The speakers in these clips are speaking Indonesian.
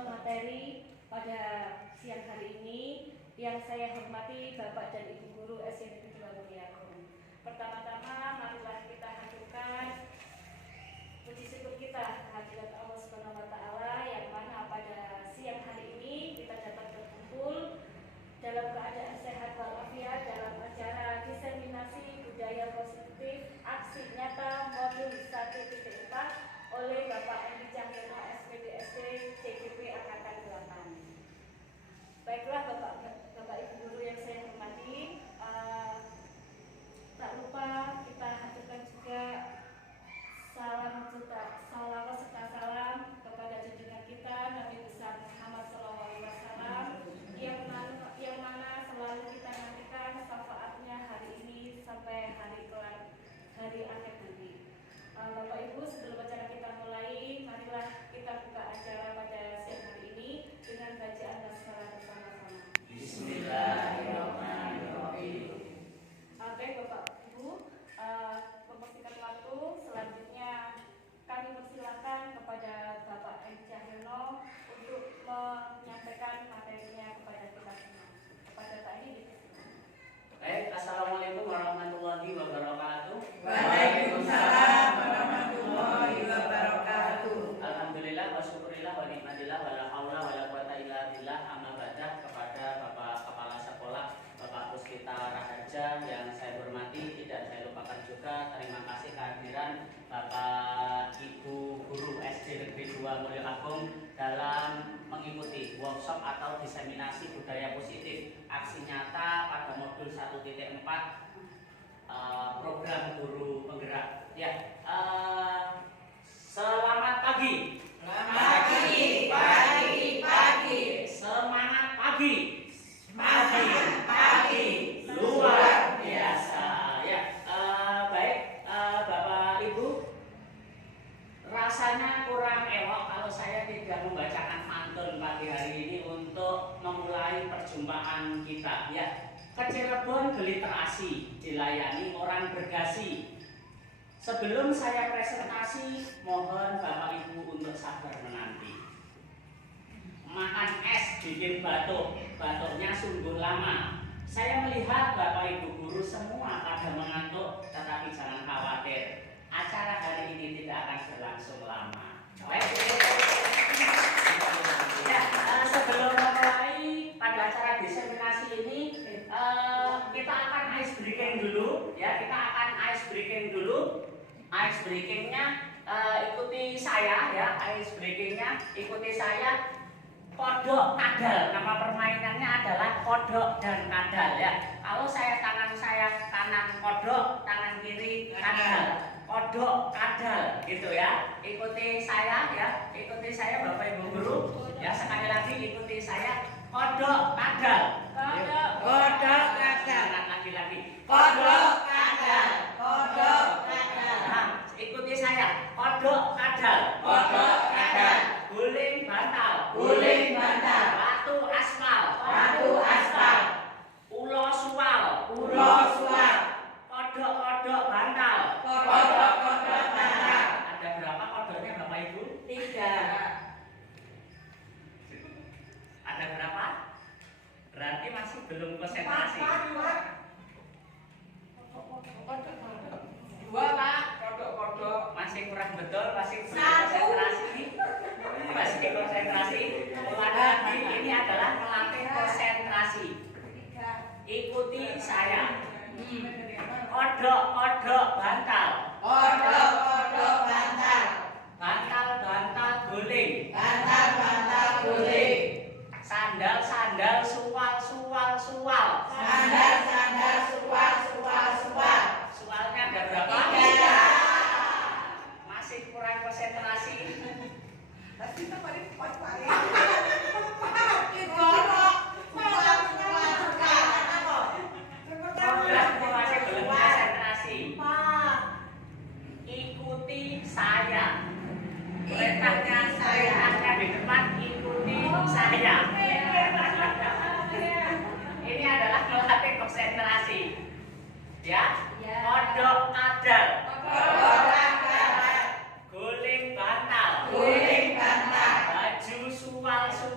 materi pada siang hari ini yang saya hormati Bapak dan Ibu Guru SMP 2 Mulyakung. Pertama-tama marilah kita haturkan puji syukur kita kehadirat Allah Subhanahu wa taala yang mana pada siang hari ini kita dapat berkumpul dalam keadaan sehat walafiat dalam acara diseminasi budaya positif aksi nyata modul 1.4 oleh Bapak Endi Cahyono SPDSD CGP Angkatan 8. Baiklah Bapak Ibu Guru yang saya hormati, tak lupa kita haturkan juga salam serta salam kepada junjungan kita Nabi besar Muhammad SAW yang mana selalu kita nantikan syafaatnya hari ini sampai hari akhir nanti. Bapak Ibu, sebelum acara kita mulai, marilah kita buka acara pada siang hari ini dengan bacaan basmalah bersama-sama. Bismillahirrahmanirrahim. Baik Bapak Ibu, mempersingkat waktu, selanjutnya kami persilakan kepada Bapak Endi Cahyono untuk menyampaikan materinya kepada kita semua. Kepada Pak Endi. Baik, assalamualaikum warahmatullahi wabarakatuh. Waalaikumsalam warahmatullahi wabarakatuh. Alhamdulillah wa syukurillah wa nikmatillah wa la haula wa la quwata illa billah. Amma ba'da, kepada Bapak Kepala Sekolah Bapak Puspita Raharja yang saya hormati, tidak saya lupakan juga terima kasih kehadiran Bapak Ibu Guru SD Negeri 2 Mulyakung dalam mengikuti workshop atau diseminasi budaya positif aksi nyata pada modul 1.4 program guru penggerak. Ya, selamat pagi. Selamat pagi. Semangat pagi. Pagi. Luar biasa. Ya, baik Bapak Ibu, rasanya kurang elok kalau saya tidak membacakan pantun pagi hari ini untuk memulai perjumpaan kita. Ya, ke Cirebon geliterasi dilayani orang bergasi. Sebelum saya presentasi, mohon Bapak Ibu untuk sabar menanti. Makan es bikin batuk, batuknya sungguh lama. Saya melihat Bapak Ibu Guru semua pada mengantuk, tetapi jangan khawatir. Acara hari ini tidak akan berlangsung lama. Baik. Ya, sebelum memulai pada acara diseminasi ini, kita akan ice breaking dulu. Ya, kita akan ice breaking dulu. Ice breakingnya ikuti saya, ya. Ice breakingnya ikuti saya. Kodok kadal, nama permainannya adalah kodok dan kadal, ya. Kalau tangan saya kanan kodok, tangan kiri kadal. Kodok kadal, gitu ya. Ikuti saya, ya. Ikuti saya Bapak Ibu Guru. Ya, sekali lagi ikuti saya. Kodok kadal. Kodok kadal. Lagi-lagi. Kodok kadal. Nah, ikuti saya. Kodok kadal. Guling bantal. Batu aspal. Ulo sual. Kodok bantal. Ada berapa kodoknya Bapak Ibu? 3. Ada berapa? Berarti masih belum konsentrasi. 2 Pak. Masih kurang betul, masih belum 1. konsentrasi. Lagi ini adalah melatih konsentrasi. Ikuti saya. Kodok bantal. Bantal guling. Sandal sual. Sualnya ada berapa? 3. Masih kurang konsentrasi. Masih belum konsentrasi. Ikuti saya. Perintahnya saya akan di depan, ikuti saya. Ini adalah melatih konsentrasi. Ya, kodok kadal. Guling bantal. Baju sual.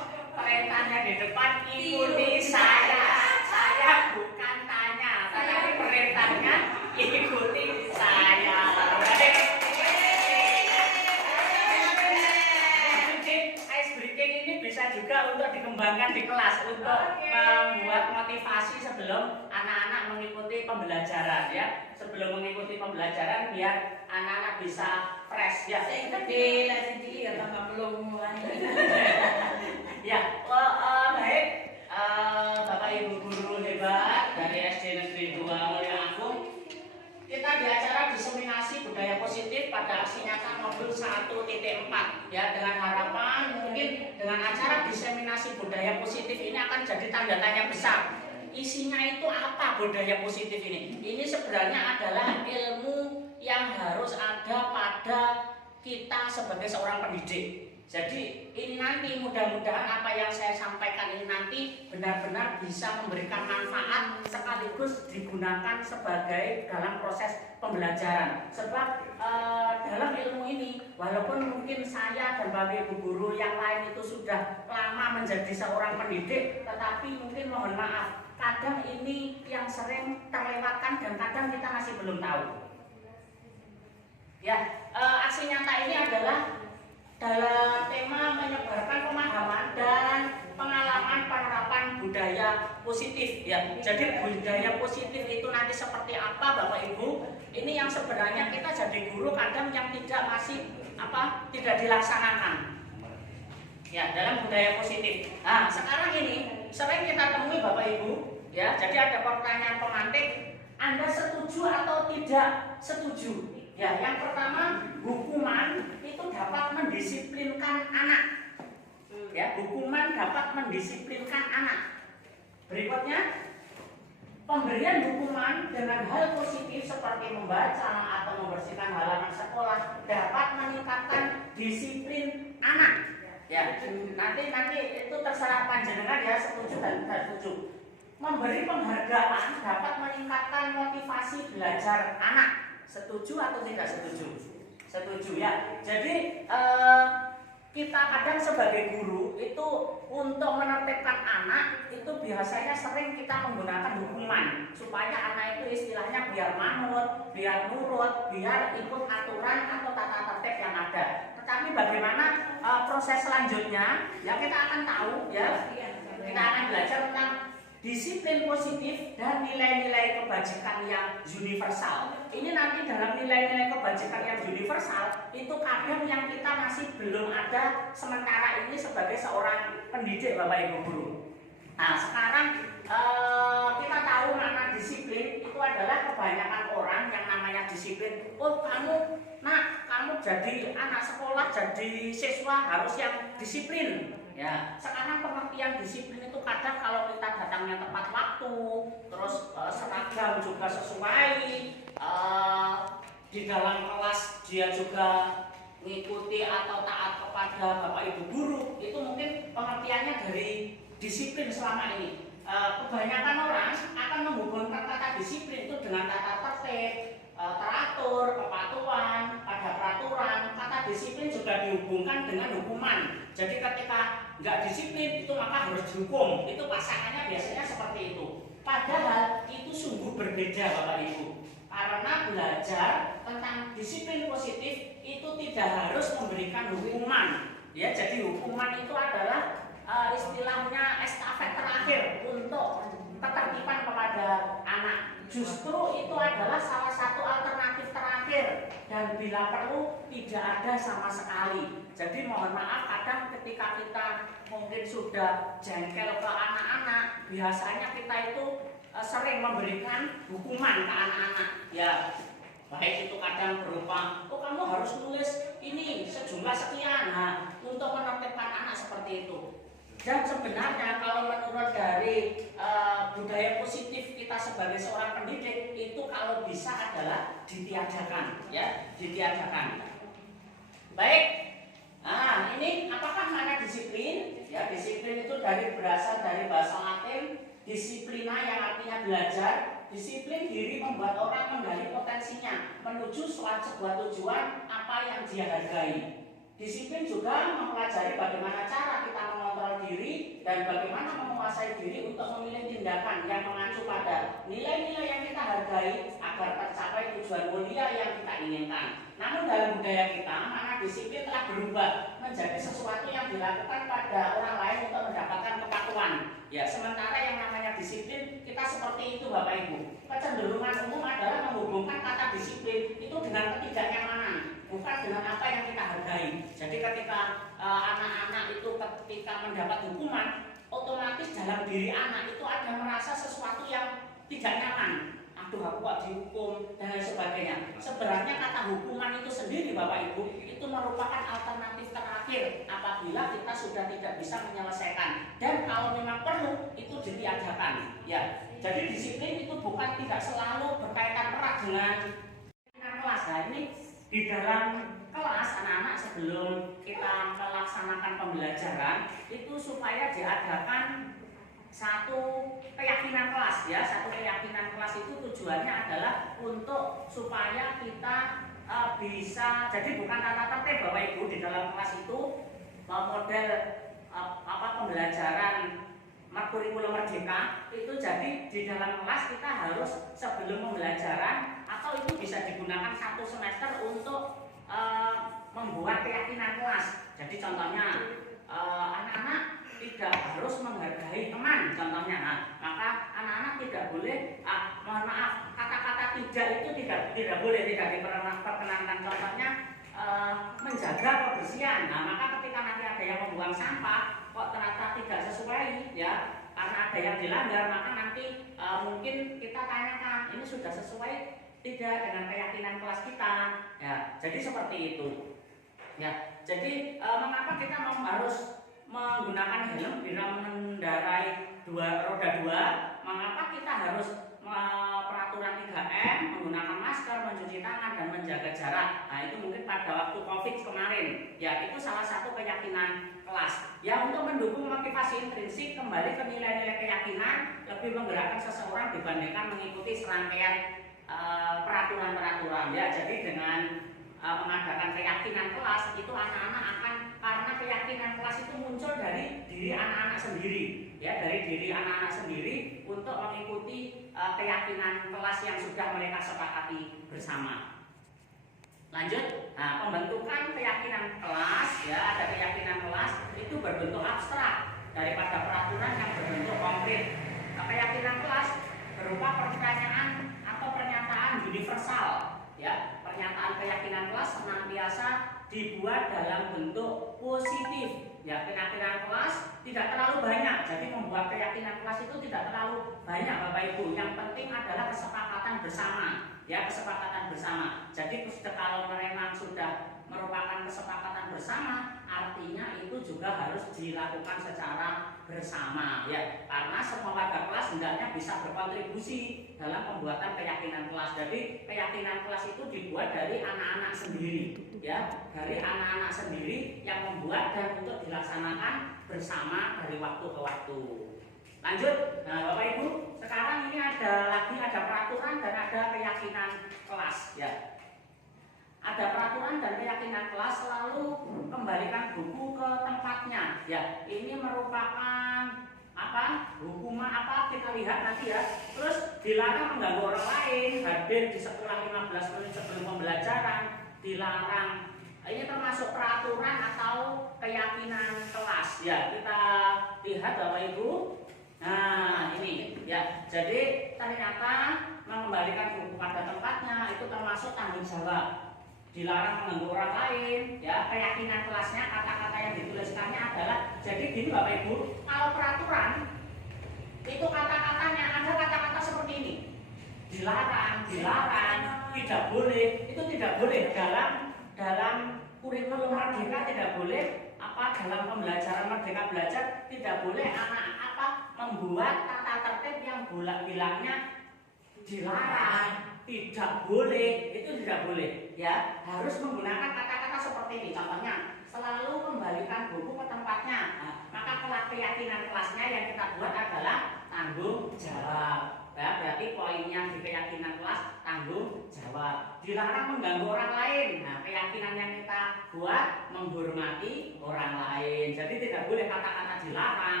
bisa juga untuk dikembangkan di kelas untuk membuat motivasi sebelum anak-anak mengikuti pembelajaran ya. Sebelum mengikuti pembelajaran biar anak-anak bisa fresh ya. Sing gede lah sing cilik ya tambah belum mulai. Ya, baik. Bapak Ibu guru hebat dari SD Negeri 2 Mulyaagung. Kita di acara diseminasi budaya positif pada aksi nyata modul 1.4 ya, dengan harapan mungkin dengan acara diseminasi budaya positif ini akan jadi tanda tanya besar. Isinya itu apa budaya positif ini? Ini sebenarnya adalah ilmu yang harus ada pada kita sebagai seorang pendidik. Jadi ini nanti mudah-mudahan apa yang saya sampaikan ini nanti benar-benar bisa memberikan manfaat sekaligus digunakan sebagai dalam proses pembelajaran. Sebab dalam ilmu ini walaupun mungkin saya dan Bapak Ibu guru yang lain itu sudah lama menjadi seorang pendidik, tetapi mungkin mohon maaf kadang ini yang sering terlewatkan dan kadang kita masih belum tahu. Ya, aksi nyata ini adalah dalam tema menyebarkan pemahaman dan pengalaman penerapan budaya positif ya. Jadi budaya positif itu nanti seperti apa Bapak Ibu? Ini yang sebenarnya kita jadi guru kadang yang tidak dilaksanakan. Ya, dalam budaya positif. Nah, sekarang ini sering kita temui Bapak Ibu ya. Jadi ada pertanyaan pemantik, Anda setuju atau tidak setuju? Ya, yang pertama, hukuman itu dapat mendisiplinkan anak. Ya, hukuman dapat mendisiplinkan anak. Berikutnya, pemberian hukuman dengan hal positif seperti membaca atau membersihkan halaman sekolah dapat meningkatkan disiplin anak. Ya, nanti itu terserah panjenengan ya, setuju dan tidak setuju. Memberi penghargaan dapat meningkatkan motivasi belajar anak. Setuju atau tidak setuju? Setuju ya. Jadi kita kadang sebagai guru itu untuk menertibkan anak itu biasanya sering kita menggunakan hukuman supaya anak itu istilahnya biar manut, biar nurut, biar ikut aturan atau tata tertib yang ada. Tetapi bagaimana proses selanjutnya? Ya kita akan tahu ya. Kita akan belajar tentang disiplin positif dan nilai-nilai kebajikan yang universal. Ini nanti dalam nilai-nilai kebajikan yang universal itu kadang yang kita masih belum ada sementara ini sebagai seorang pendidik Bapak Ibu guru. Nah sekarang kita tahu makna disiplin itu adalah kebanyakan orang yang namanya disiplin. Oh kamu jadi anak sekolah, jadi siswa harus yang disiplin. Ya, sekarang pengertian disiplin itu kadang kalau kita datangnya tepat waktu, terus seragam juga sesuai, di dalam kelas dia juga mengikuti atau taat kepada Bapak Ibu guru, itu mungkin pengertiannya dari disiplin selama ini. Kebanyakan orang akan menghubungkan kata disiplin itu dengan tata tertib, teratur, kepatuhan, pada peraturan. Kata disiplin juga dihubungkan dengan hukuman. Jadi ketika nggak disiplin itu maka harus dihukum. Itu pasangannya biasanya seperti itu. Padahal itu sungguh berbeda Bapak Ibu. Karena belajar tentang disiplin positif itu tidak harus memberikan hukuman. Ya, jadi hukuman itu adalah istilahnya estafet terakhir untuk ketertiban kepada anak. Justru itu adalah salah satu alternatif terakhir dan bila perlu tidak ada sama sekali. Jadi mohon maaf kadang ketika kita mungkin sudah jengkel ke anak-anak, biasanya kita itu sering memberikan hukuman ke anak-anak. Ya, baik itu kadang berupa, oh kamu harus nulis ini sejumlah sekian. Nah, untuk menertibkan anak seperti itu. Dan sebenarnya kalau menurut dari budaya positif kita sebagai seorang pendidik itu kalau bisa adalah ditiadakan, ya, ditiadakan. Baik, nah ini apakah makna disiplin? Ya, disiplin itu berasal dari bahasa Latin disiplina yang artinya belajar. Disiplin diri membuat orang menggali potensinya menuju sebuah tujuan apa yang dia hargai. Disiplin juga mempelajari bagaimana cara kita mengontrol diri diri dan bagaimana menguasai diri untuk memilih tindakan yang mengacu pada nilai-nilai yang kita hargai agar tercapai tujuan mulia yang kita inginkan. Namun dalam budaya kita, makna disiplin telah berubah menjadi sesuatu yang dilakukan pada orang lain untuk mendapatkan kepatuhan. Ya, sementara yang namanya disiplin kita seperti itu Bapak Ibu. Kecenderungan umum adalah menghubungkan kata disiplin itu dengan ketidaknyamanan, bukan dengan apa yang kita hargai. Jadi ketika anak-anak itu ketika mendapat hukuman, otomatis dalam diri anak itu ada merasa sesuatu yang tidak nyaman. Aduh, aku kok dihukum dan lain sebagainya. Sebenarnya kata hukuman itu sendiri Bapak Ibu itu merupakan alternatif terakhir apabila kita sudah tidak bisa menyelesaikan, dan kalau memang perlu itu ditiadakan. Ya, jadi disiplin itu bukan tidak selalu berkaitan erat dengan kelas. Nah, ini di dalam kelas anak-anak sebelum kita melaksanakan pembelajaran itu supaya diadakan satu keyakinan kelas, ya. Satu keyakinan kelas itu tujuannya adalah untuk supaya kita bisa, jadi bukan tata tertib Bapak Ibu di dalam kelas itu model pembelajaran kurikulum merdeka itu. Jadi di dalam kelas kita harus sebelum pembelajaran atau itu bisa digunakan satu semester untuk membuat keyakinan kelas. Jadi contohnya anak-anak tidak harus menghargai teman contohnya. Nah, maka anak-anak tidak boleh mohon maaf, kata-kata tidak itu tidak boleh, tidak diperkenankan. Contohnya menjaga kebersihan. Nah, maka ketika nanti ada yang membuang sampah kok ternyata tidak sesuai, ya, karena ada yang dilanggar, maka nanti mungkin kita tanyakan ini sudah sesuai tidak dengan keyakinan kelas kita, ya. Jadi seperti itu, ya. Jadi mengapa kita harus menggunakan helm bila mengendarai roda 2? Mengapa kita harus peraturan 3M, menggunakan masker, mencuci tangan, dan menjaga jarak? Nah, itu mungkin pada waktu COVID kemarin, ya, itu salah satu keyakinan kelas. Ya, untuk mendukung motivasi intrinsik kembali ke nilai-nilai keyakinan, lebih menggerakkan seseorang dibandingkan mengikuti serangkaian peraturan-peraturan, ya. Jadi dengan mengadakan keyakinan kelas itu anak-anak akan, karena keyakinan kelas itu muncul dari diri anak-anak sendiri, ya, dari diri anak-anak sendiri untuk mengikuti keyakinan kelas yang sudah mereka sepakati bersama. Lanjut, nah, pembentukan keyakinan kelas, ya, ada keyakinan kelas itu berbentuk abstrak daripada peraturan yang berbentuk konkret. Keyakinan kelas berupa pertanyaan atau pernyataan universal, ya. Pernyataan keyakinan kelas senantiasa dibuat dalam bentuk positif, ya. Keyakinan kelas tidak terlalu banyak, jadi membuat keyakinan kelas itu tidak terlalu banyak Bapak Ibu. Yang penting adalah kesepakatan bersama, ya, kesepakatan bersama. Jadi kalau memang sudah merupakan kesepakatan bersama, artinya itu juga harus dilakukan secara bersama, ya, karena semua warga kelas hendaknya bisa berkontribusi dalam pembuatan keyakinan kelas. Jadi keyakinan kelas itu dibuat dari anak-anak sendiri, ya, dari anak-anak sendiri yang membuat dan untuk dilaksanakan bersama dari waktu ke waktu. Lanjut, nah Bapak Ibu, sekarang ini ada peraturan dan ada keyakinan kelas, ya. Ada peraturan dan keyakinan kelas, selalu kembalikan buku ke tempatnya, ya. Ini merupakan hukuman kita lihat nanti, ya. Terus dilarang mengganggu orang lain, hadir di sekolah 15 menit sebelum pembelajaran, dilarang. Ini termasuk peraturan atau keyakinan kelas, ya. Kita lihat Bapak Ibu. Nah, ini, ya. Jadi ternyata mengembalikan buku pada tempatnya itu termasuk tanggung jawab. Dilarang mengganggu orang lain, ya. Keyakinan kelasnya, kata-kata yang dituliskannya adalah, jadi gini Bapak Ibu, kalau peraturan itu kata-katanya ada kata-kata seperti ini, dilarang, tidak boleh, itu tidak boleh dalam kurikulum merdeka, tidak boleh dalam pembelajaran merdeka belajar, tidak boleh anak membuat tata tertib yang bilangnya dilarang, tidak boleh, itu tidak boleh, ya. Harus menggunakan kata-kata seperti ini. Contohnya, selalu kembalikan buku ke tempatnya. Nah, maka keyakinan kelasnya yang kita buat adalah tanggung jawab, ya. Berarti poinnya di keyakinan kelas tanggung jawab. Dilarang mengganggu orang lain. Nah, keyakinan yang kita buat menghormati orang lain. Jadi tidak boleh kata-kata dilarang,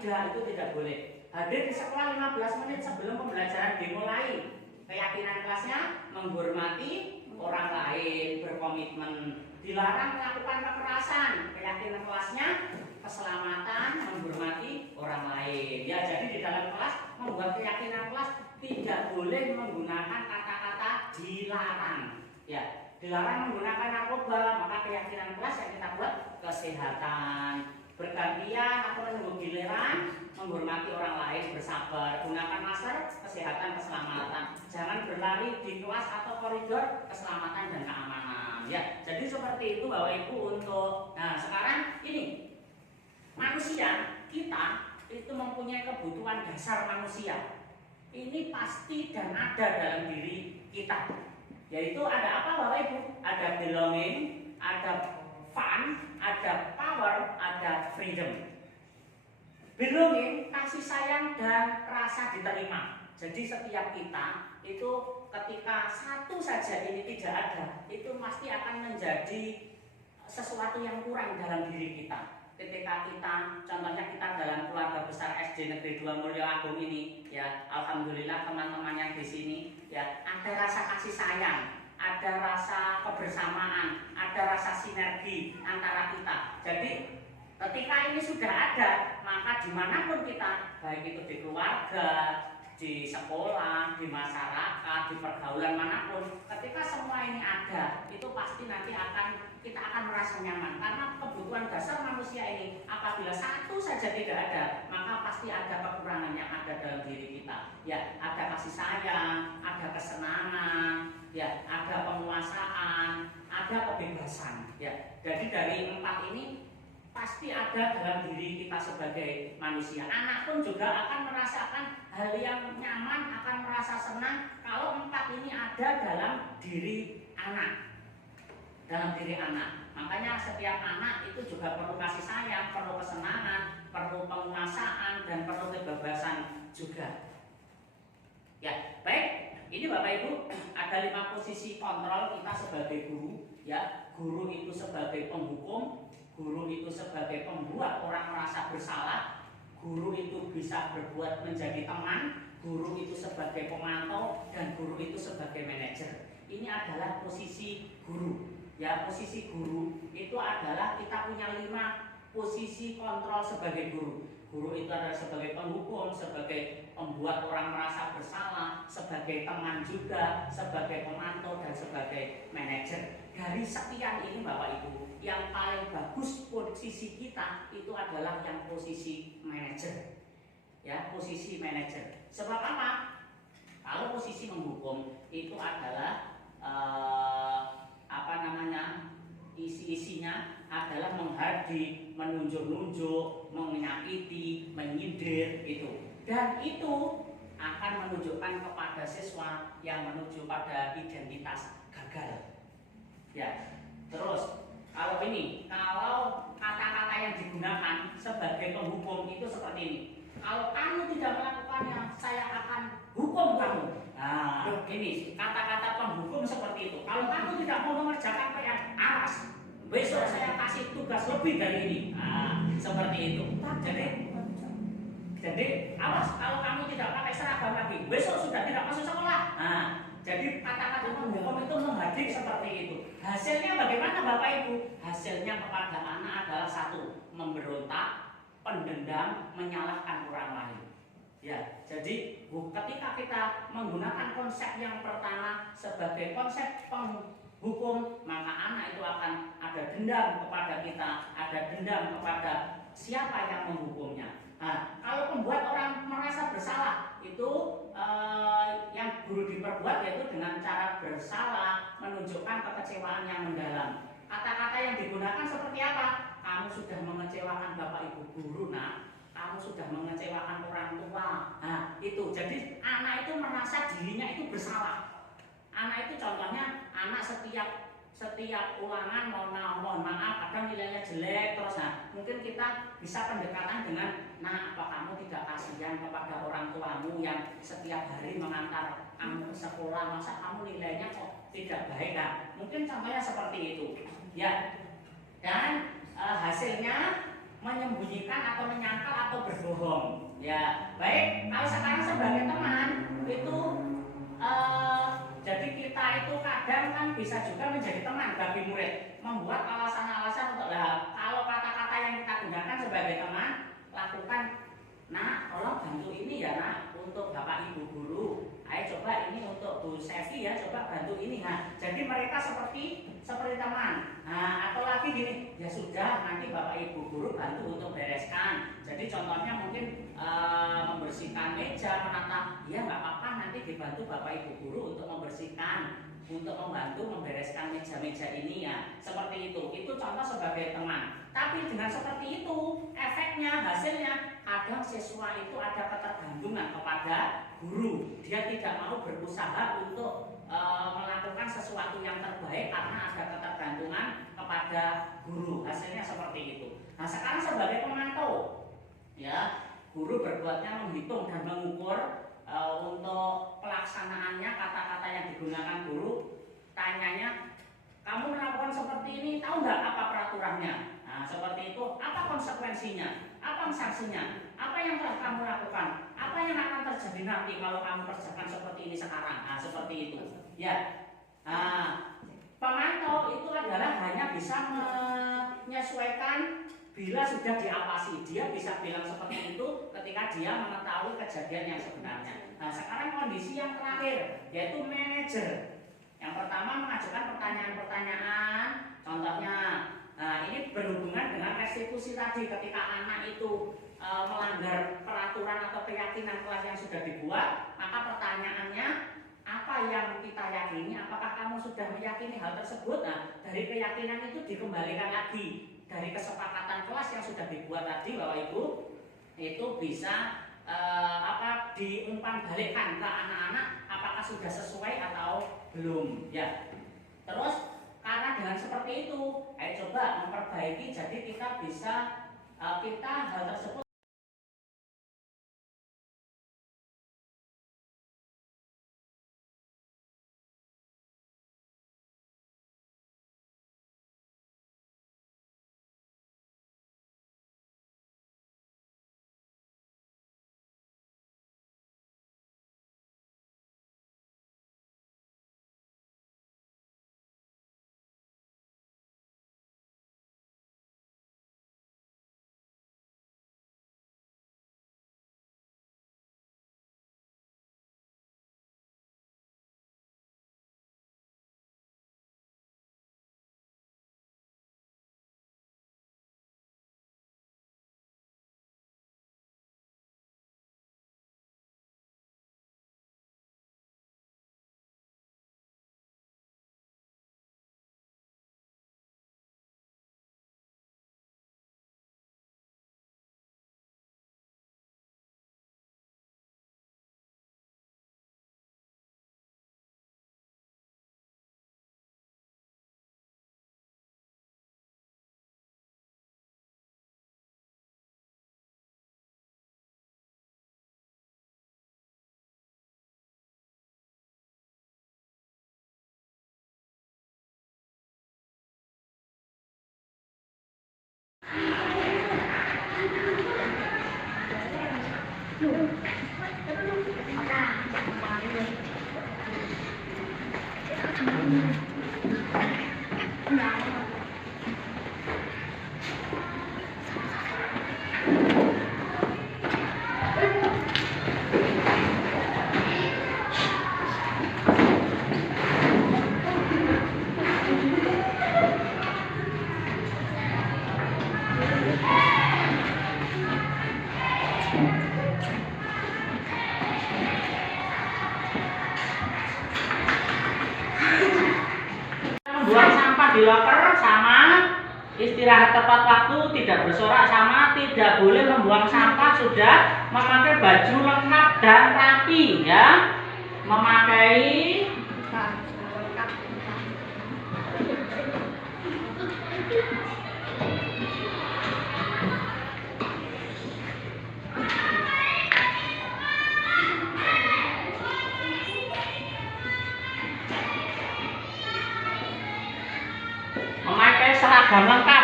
tidak, itu tidak boleh. Hadir di sekolah 15 menit sebelum pembelajaran dimulai. Keyakinan kelasnya menghormati orang lain, berkomitmen. Dilarang melakukan kekerasan. Keyakinan kelasnya keselamatan, menghormati orang lain. Ya, jadi di dalam kelas membuat keyakinan kelas tidak boleh menggunakan kata-kata dilarang. Ya, dilarang menggunakan narkoba, maka keyakinan kelas yang kita buat kesehatan, bergantian atau menunggu giliran, menghormati orang lain, bersabar, gunakan masker, kesehatan, keselamatan. Jangan berlari di kelas atau koridor, keselamatan dan keamanan. Ya, jadi seperti itu Bapak Ibu untuk. Nah, sekarang ini manusia kita itu mempunyai kebutuhan dasar manusia. Ini pasti dan ada dalam diri kita. Yaitu ada apa Bapak Ibu? Ada belonging, ada fun, ada power, ada freedom. Belonging, kasih sayang dan rasa diterima. Jadi setiap kita itu ketika satu saja ini tidak ada, itu pasti akan menjadi sesuatu yang kurang dalam diri kita. Ketika kita, contohnya kita dalam keluarga besar SD Negeri 2 Mulyo Agung ini, ya alhamdulillah teman-teman yang di sini, ya ada rasa kasih sayang, ada rasa kebersamaan, ada rasa sinergi antara kita. Jadi ketika ini sudah ada, maka dimanapun kita, baik itu di keluarga, di sekolah, di masyarakat, di pergaulan manapun, ketika semua ini ada, itu pasti nanti kita akan merasa nyaman. Karena kebutuhan dasar manusia ini, apabila satu saja tidak ada, maka pasti ada kekurangan yang ada dalam diri kita. Ya, ada kasih sayang, ada kesenangan, ya, ada penguasaan, ada kebebasan. Ya, jadi dari 4 ini pasti ada dalam diri kita sebagai manusia. Anak pun juga akan merasakan hal yang nyaman, akan merasa senang kalau 4 ini ada dalam diri anak. Dalam diri anak. Makanya setiap anak itu juga perlu kasih sayang, perlu kesenangan, perlu penguasaan, dan perlu kebebasan juga. Ya, baik. Ini Bapak Ibu, ada 5 posisi kontrol kita sebagai guru. Ya, guru itu sebagai penghukum, guru itu sebagai pembuat orang merasa bersalah, guru itu bisa berbuat menjadi teman, guru itu sebagai pemantau, dan guru itu sebagai manajer. Ini adalah posisi guru. Ya, posisi guru itu adalah kita punya 5 posisi kontrol sebagai guru. Guru itu adalah sebagai penghukum, sebagai pembuat orang merasa bersalah, sebagai teman juga, sebagai pemantau, dan sebagai manajer. Dari sekian ini Bapak Ibu, yang paling bagus posisi kita itu adalah yang posisi manajer. Ya, posisi manajer. Sebab apa? Kalau posisi menghukum itu adalah isi-isinya adalah menghardik, menunjuk-nunjuk, menyakiti, menyindir itu. Dan itu akan menunjukkan kepada siswa yang menuju pada identitas gagal. Ya. Terus kalau kata-kata yang digunakan sebagai penghukum itu seperti ini. Kalau kamu tidak melakukannya, saya akan hukum kamu. Nah, ini kata-kata penghukum seperti itu. Kalau kamu tidak mau mengerjakan PR, awas. Besok saya kasih tugas lebih dari ini. Nah, seperti itu. Jadi awas kalau kamu tidak pakai seragam lagi, besok sudah tidak masuk sekolah. Nah, jadi kata-kata penghukum itu menghardik seperti itu. Hasilnya bagaimana Bapak Ibu? Hasilnya kepada anak adalah 1, memberontak, pendendam, menyalahkan orang lain. Ya, jadi ketika kita menggunakan konsep yang pertama sebagai konsep penghukum, maka anak itu akan ada dendam kepada kita, ada dendam kepada siapa yang menghukumnya. Nah, kalau membuat orang merasa bersalah itu yang guru diperbuat yaitu dengan cara bersalah, menunjukkan kekecewaan yang mendalam. Kata-kata yang digunakan seperti apa? Kamu sudah mengecewakan Bapak Ibu guru, nak. Kamu sudah mengecewakan orang tua. Nah, itu. Jadi anak itu merasa dirinya itu bersalah. Anak itu contohnya anak setiap ulangan mohon maaf kadang nilainya jelek terus. Nah, mungkin kita bisa pendekatan dengan, nah, apa kamu tidak kasihan kepada orang tuamu yang setiap hari mengantar kamu ke sekolah, masa kamu nilainya kok tidak baik? Nah, mungkin contohnya seperti itu. Ya. Dan hasilnya menyembunyikan atau menyangkal atau berbohong. Ya, baik. Kalau sekarang sebagai teman itu jadi kita itu kadang kan bisa juga menjadi teman bagi murid, membuat alasan-alasan untuk kalau kata-kata yang kita gunakan sebagai teman, lakukan, nak, tolong bantu ini ya nak, untuk bapak ibu guru. Ayo coba ini untuk Bu Sevi ya, coba bantu ini. Nah, jadi mereka seperti teman. Nah, atau lagi gini, ya sudah nanti bapak ibu guru bantu untuk bereskan. Jadi contohnya mungkin membersihkan meja, menata, ya nggak apa-apa nanti dibantu bapak ibu guru untuk membersihkan, untuk membantu membereskan meja-meja ini ya. Seperti itu contoh sebagai teman. Tapi dengan seperti itu, efeknya, hasilnya, kadang siswa itu ada ketergantungan kepada guru. Dia tidak mau berusaha untuk melakukan sesuatu yang terbaik karena ada ketergantungan kepada guru. Hasilnya seperti itu. Nah, sekarang sebagai pemantau, ya, guru berbuatnya menghitung dan mengukur untuk pelaksanaannya, kata-kata yang digunakan guru. Tanyanya, kamu melakukan seperti ini, tahu nggak apa peraturannya? Nah, seperti itu, apa konsekuensinya? Apa sanksinya? Apa yang telah kamu lakukan? Apa yang akan terjadi nanti kalau kamu kerjakan seperti ini sekarang? Nah, seperti itu. Ya. Nah, pemantau itu adalah hanya bisa menyesuaikan bila sudah diawasi. Dia bisa bilang seperti itu ketika dia mengetahui kejadian yang sebenarnya. Nah, sekarang kondisi yang terakhir, yaitu manajer. Yang pertama mengajukan pertanyaan-pertanyaan. Contohnya, nah ini berhubungan dengan restitusi tadi. Ketika anak itu melanggar peraturan atau keyakinan kelas yang sudah dibuat, maka pertanyaannya, apa yang kita yakini? Apakah kamu sudah meyakini hal tersebut? Nah, dari keyakinan itu dikembalikan lagi dari kesepakatan kelas yang sudah dibuat tadi, Bapak Ibu, itu bisa diumpan balikkan ke anak-anak apakah sudah sesuai atau belum ya. Terus karena dengan seperti itu, ayo coba memperbaiki, jadi kita bisa hal tersebut membuang sampah di loker sama istirahat tepat waktu, tidak bersorak sama tidak boleh membuang sampah, sudah memakai baju lengkap dan rapi ya, memakai seragam lengkap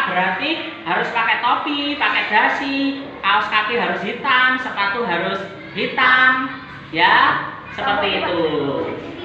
berarti harus pakai topi, pakai dasi, kaos kaki harus hitam, sepatu harus hitam, ya seperti itu.